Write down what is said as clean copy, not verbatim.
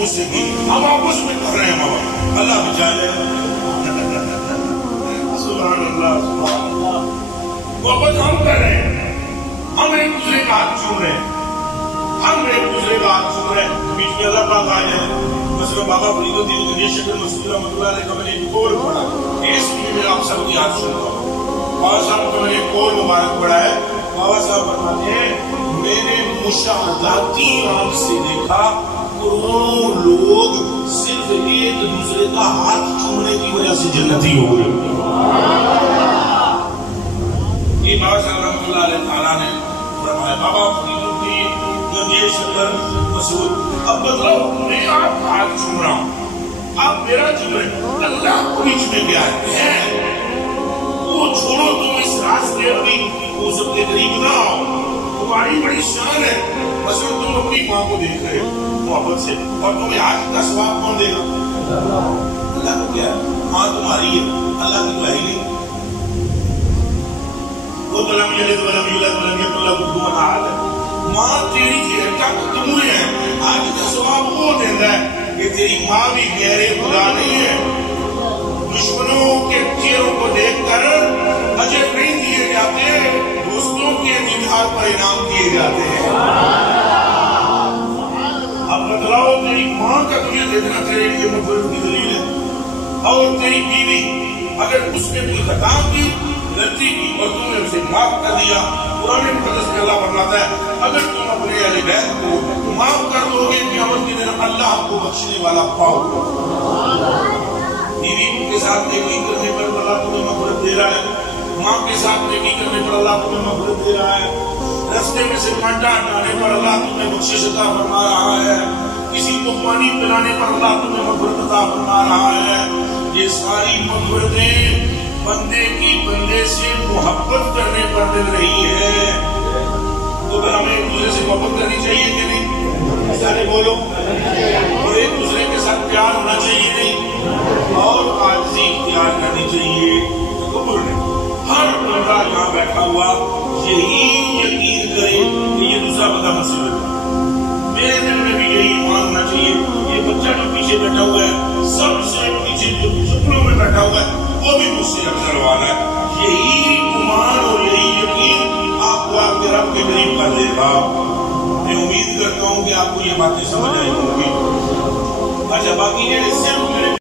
मुंह से की, हम आपस में कर रहे हैं बाबा, अल्लाह बचाए। सुभान अल्लाह, सुभान अल्लाह। मोहब्बत हम कर रहे हैं, हम एक दूसरे का हाथ चूम रहे हैं, हम एक दूसरे का हाथ चूम रहे हैं, बीच में अल्लाह पाक आ जाए। मसलन बाबा फरीदुद्दीन गणेश मसूद रहमतुल्लाह अलैह का मैंने एक कौल पढ़ा, इसलिए मैं आप सबकी हाथ सुनता हूँ। बाबा साहब का मैंने एक कौल मुबारक पढ़ा है। बाबा साहब फरमाते हैं, मैंने मुशाहदाती आंख से देखा करोड़ों लोग सिर्फ एक दूसरे का हाथ चूमने की वजह से जन्नती हो गए। ये बाबा साहब रहमतुल्लाह अलैह ताला ने फरमाया, बाबा फरीदुद्दीन गणेश मसूद, अब बदलाओ, मैं आपका हाथ चूम रहा हूँ, आप मेरा चूम रहे, अल्लाह को बीच में गया है, वो छोड़ो, तुम इस रास्ते अभी हो सकते करीब ना आओ, तुम्हारी बड़ी शान है। मसलन तुम अपनी माँ को देख रहे हो मोहब्बत से, और तुम्हें आज का सवाब कौन देगा? अल्लाह को क्या है? माँ तुम्हारी है, अल्लाह की तो है ही नहीं। वो तो लम यलिद वलम यूलद वलम यकुल लहू कुफुवन अहद है। माँ तेरी है, क्या तुम्हें है? आज का सवाब वो देता है कि तेरी माँ भी गहरे खुदा नहीं है। दुश्मनों के चेहरों को देखकर अजर नहीं दिए जाते, दोस्तों के दीदार पर इनाम दिए जाते हैं। अब बतलाओ, तेरी माँ का तुझे देखना तेरे लिए मग़फ़िरत की दलील है। और तेरी बीवी, अगर उसने कोई खता की, गलती की और तुमने उसे माफ कर दिया, पुराने मुक़द्दस में अल्लाह फरमाता है, अगर तुम अपने अहले बैत को माफ कर दोगे, क़यामत के दिन अल्लाह आपको बख्शने वाला पाओगे। बीवी के साथ नेकी करने पर अल्लाह तुम्हें मग़फ़िरत दे रहा है, माँ के साथ नेकी करने पर अल्लाह तुम्हें मग़फ़िरत दे रहा है, रास्ते में से कांटा हटाने पर अल्लाह तुम्हें बख्शिश अता फरमा रहा है, किसी को पानी पिलाने पर अल्लाह तुम्हें मग़फ़िरत अता फरमा रहा है। ये सारी मग़फ़िरतें बंदे की बंदे से मोहब्बत करने पर मिल रही है। तो फिर हमें एक दूसरे से मोहब्बत करनी चाहिए कि नहीं? सारे बोलो, और एक दूसरे के साथ प्यार होना चाहिए नहीं, और आजिज़ी इख्तियार करनी चाहिए। तकब्बुर नहीं। हर बंदा यहाँ बैठा हुआ यही यकीन करे कि ये दूसरा बंदा मुझसे बैठा, मेरे दिल में भी यही मानना चाहिए। ये बच्चा जो पीछे बैठा हुआ है, सबसे पीछे जो सपनों में बैठा हुआ है, वो भी मुझसे अक्सर वाला है। यही गुमान और यही यकीन आपको आपके रब के करीब कर देगा। मैं उम्मीद करता हूँ कि आपको ये बातें समझ आई होंगी। अच्छा, बाकी सिर्फ